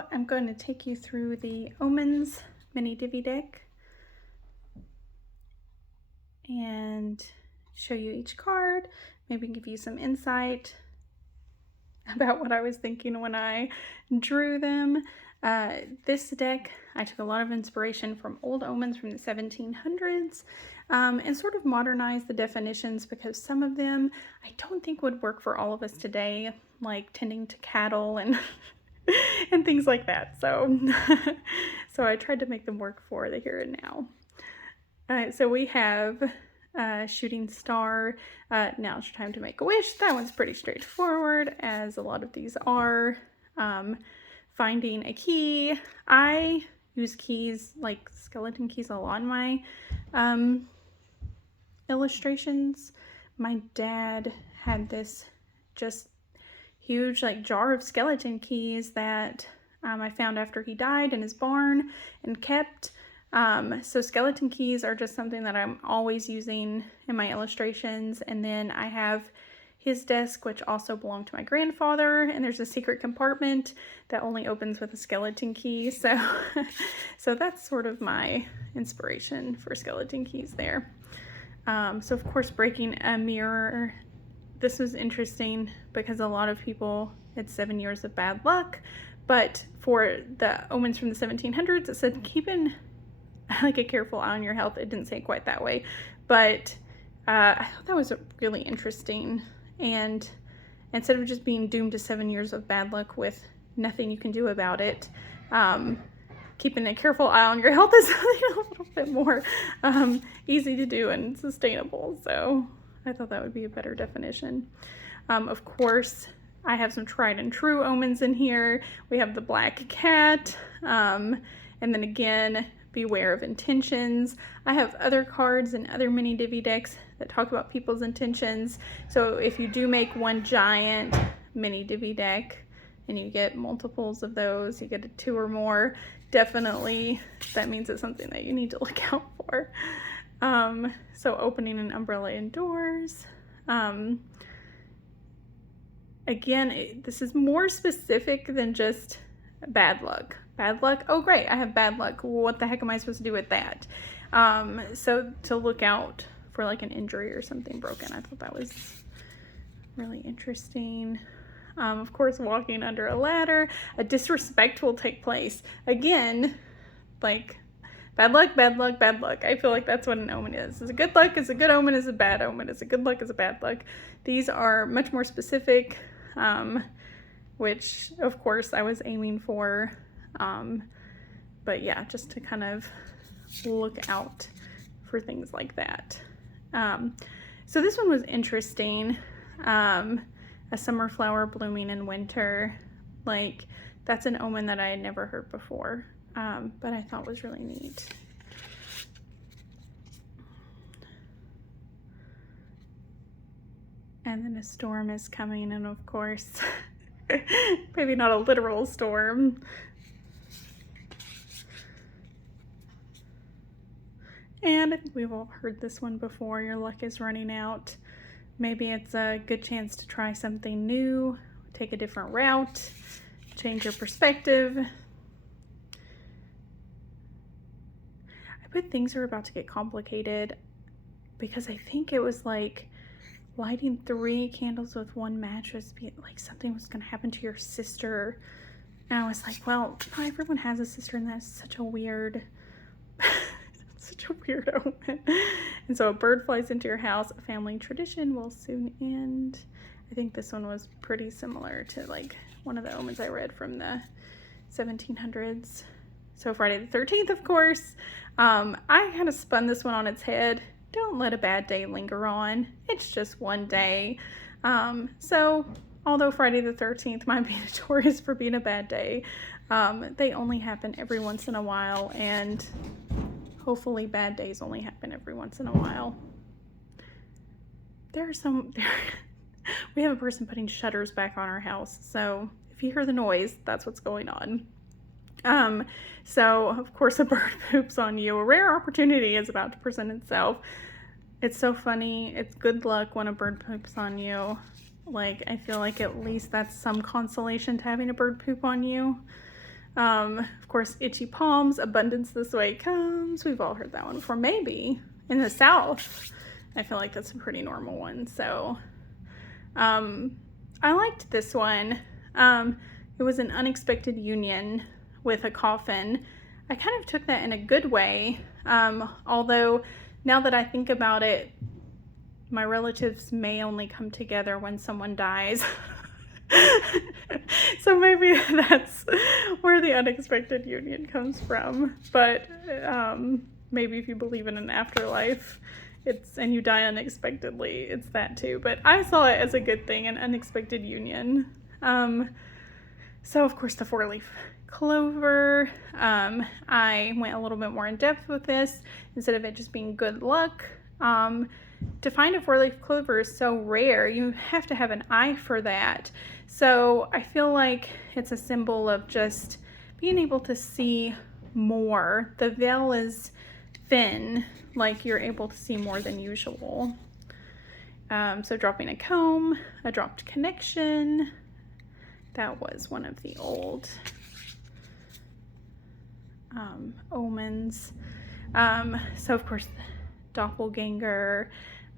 So I'm going to take you through the Omens mini Divi deck and show you each card, maybe give you some insight about what I was thinking when I drew them. This deck, I took a lot of inspiration from old omens from the 1700s and sort of modernized the definitions because some of them I don't think would work for all of us today, like tending to cattle and and things like that. So, so I tried to make them work for the here and now. So we have Shooting Star. Now it's time to make a wish. That one's pretty straightforward, as a lot of these are. Finding a key. I use keys, like skeleton keys, a lot in my illustrations. My dad had this just huge like jar of skeleton keys that I found after he died in his barn and kept. So skeleton keys are just something that I'm always using in my illustrations. And then I have his desk, which also belonged to my grandfather, and there's a secret compartment that only opens with a skeleton key. So, so that's sort of my inspiration for skeleton keys there. So of course, breaking a mirror. This was interesting because a lot of people, it's 7 years of bad luck, but for the omens from the 1700s, it said keeping like a careful eye on your health. It didn't say it quite that way, but I thought that was really interesting. And instead of just being doomed to 7 years of bad luck with nothing you can do about it, keeping a careful eye on your health is something a little bit more easy to do and sustainable. So I thought that would be a better definition. Of course, I have some tried and true omens in here. We have the black cat, and then again, beware of intentions. I have other cards and other mini Divi decks that talk about people's intentions. So if you do make one giant mini Divi deck and you get multiples of those, you get a 2 or more, definitely that means it's something that you need to look out for. So opening an umbrella indoors. Again, this is more specific than just bad luck. Bad luck, oh great, I have bad luck. What the heck am I supposed to do with that? So to look out for like an injury or something broken. I thought that was really interesting. Of course, walking under a ladder, a disrespect will take place. Again, like bad luck, bad luck, bad luck. I feel like that's what an omen is. Is a good luck, is a good omen, is a bad omen. Is a good luck, is a bad luck. These are much more specific, which of course I was aiming for. But yeah, just to kind of look out for things like that. So this one was interesting. A summer flower blooming in winter. Like, that's an omen that I had never heard before, but I thought was really neat. And then a storm is coming, and of course, maybe not a literal storm. And I think we've all heard this one before. Your luck is running out. Maybe it's a good chance to try something new, take a different route, change your perspective. I put things are about to get complicated because I think it was like lighting 3 candles with 1 mattress, like something was going to happen to your sister. And I was like, well, not everyone has a sister, and that's such a weird such a weird omen. And so a bird flies into your house, a family tradition will soon end. I think this one was pretty similar to like one of the omens I read from the 1700s. So Friday the 13th, of course. I kind of spun this one on its head. Don't let a bad day linger on. It's just one day. So although Friday the 13th might be notorious for being a bad day, they only happen every once in a while, and hopefully bad days only happen every once in a while. We have a person putting shutters back on our house, so if you hear the noise, that's what's going on. So of course a bird poops on you. A rare opportunity is about to present itself. It's so funny. It's good luck when a bird poops on you. Like, I feel like at least that's some consolation to having a bird poop on you. Of course, itchy palms, abundance this way comes. We've all heard that one before. Maybe in the South, I feel like that's a pretty normal one. So I liked this one. It was an unexpected union with a coffin. I kind of took that in a good way, although now that I think about it, my relatives may only come together when someone dies. So maybe that's where the unexpected union comes from. But maybe if you believe in an afterlife, and you die unexpectedly, it's that too. But I saw it as a good thing, an unexpected union. So of course the 4-leaf clover. I went a little bit more in depth with this instead of it just being good luck. To find a 4-leaf clover is so rare. You have to have an eye for that. So I feel like it's a symbol of just being able to see more. The veil is thin, like you're able to see more than usual. So dropping a comb, a dropped connection. That was one of the old omens. So of course, doppelganger,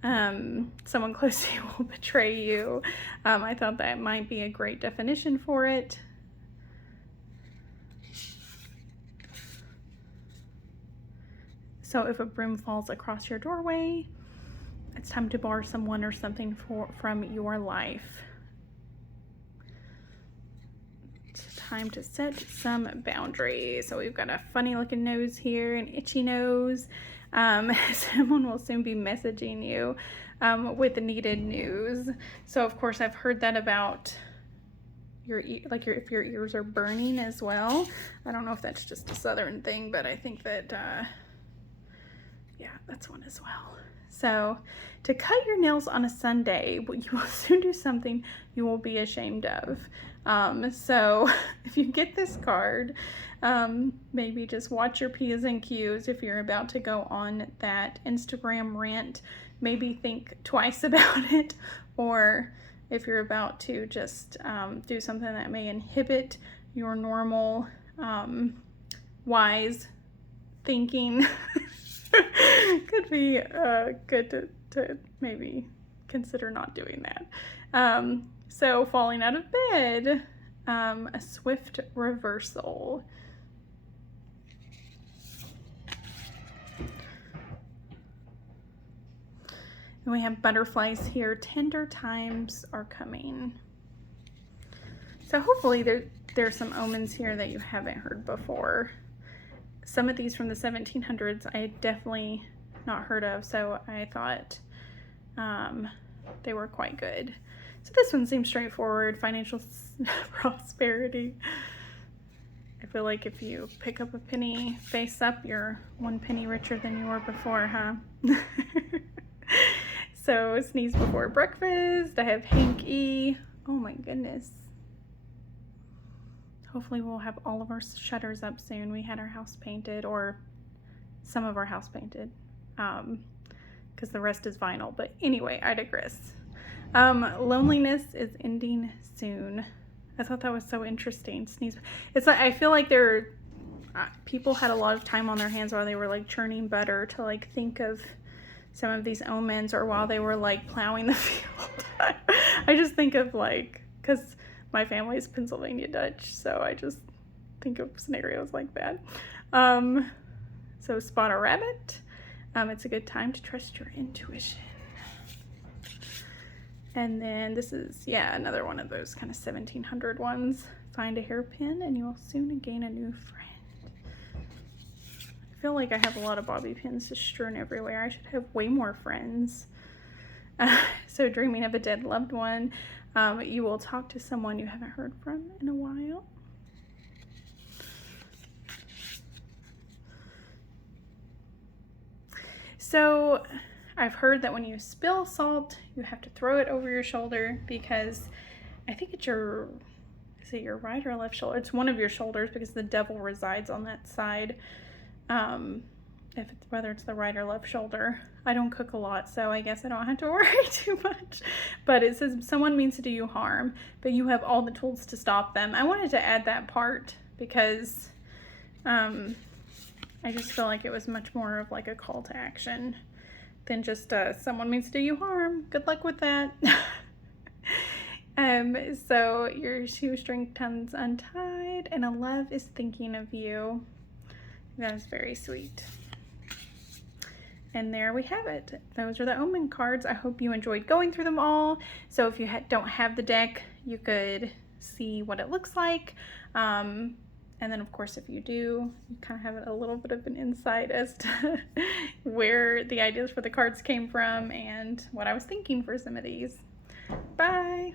someone close to you will betray you. I thought that might be a great definition for it. So if a broom falls across your doorway, it's time to bar someone or something from your life. It's time to set some boundaries. So we've got a funny looking nose here, an itchy nose. Someone will soon be messaging you with needed news. So of course I've heard that about if your ears are burning as well. I don't know if that's just a Southern thing, but I think that yeah, that's one as well. So to cut your nails on a Sunday, you will soon do something you will be ashamed of. So if you get this card, maybe just watch your P's and Q's if you're about to go on that Instagram rant. Maybe think twice about it, or if you're about to just do something that may inhibit your normal wise thinking. Could be good to maybe consider not doing that. So falling out of bed, a swift reversal. And we have butterflies here. Tender times are coming. So hopefully there's some omens here that you haven't heard before. Some of these from the 1700s I had definitely not heard of, so I thought they were quite good. So this one seems straightforward. Financial prosperity. I feel like if you pick up a penny face up, you're 1 penny richer than you were before, huh? So sneeze before breakfast. I have Hank E. Oh my goodness. Hopefully we'll have all of our shutters up soon. We had our house painted, or some of our house painted, because the rest is vinyl. But anyway, I digress. Loneliness is ending soon. I thought that was so interesting. Sneeze. It's like, I feel like people had a lot of time on their hands while they were like churning butter to like think of some of these omens, or while they were like plowing the field. I just think of like, because my family is Pennsylvania Dutch, so I just think of scenarios like that. So spot a rabbit. It's a good time to trust your intuition. And then this is, yeah, another one of those kind of 1700 ones. Find a hairpin and you will soon gain a new friend. I feel like I have a lot of bobby pins just strewn everywhere. I should have way more friends. So dreaming of a dead loved one. You will talk to someone you haven't heard from in a while. So I've heard that when you spill salt, you have to throw it over your shoulder, because I think it's is it your right or left shoulder? It's one of your shoulders, because the devil resides on that side. Whether it's the right or left shoulder. I don't cook a lot, so I guess I don't have to worry too much. But it says someone means to do you harm, but you have all the tools to stop them. I wanted to add that part because I just feel like it was much more of like a call to action than just someone means to do you harm. Good luck with that. So your shoestring tongue's untied and a love is thinking of you. That is very sweet. And there we have it. Those are the Omen cards. I hope you enjoyed going through them all. So if you don't have the deck, you could see what it looks like. And then of course, if you do, you kind of have a little bit of an insight as to where the ideas for the cards came from and what I was thinking for some of these. Bye.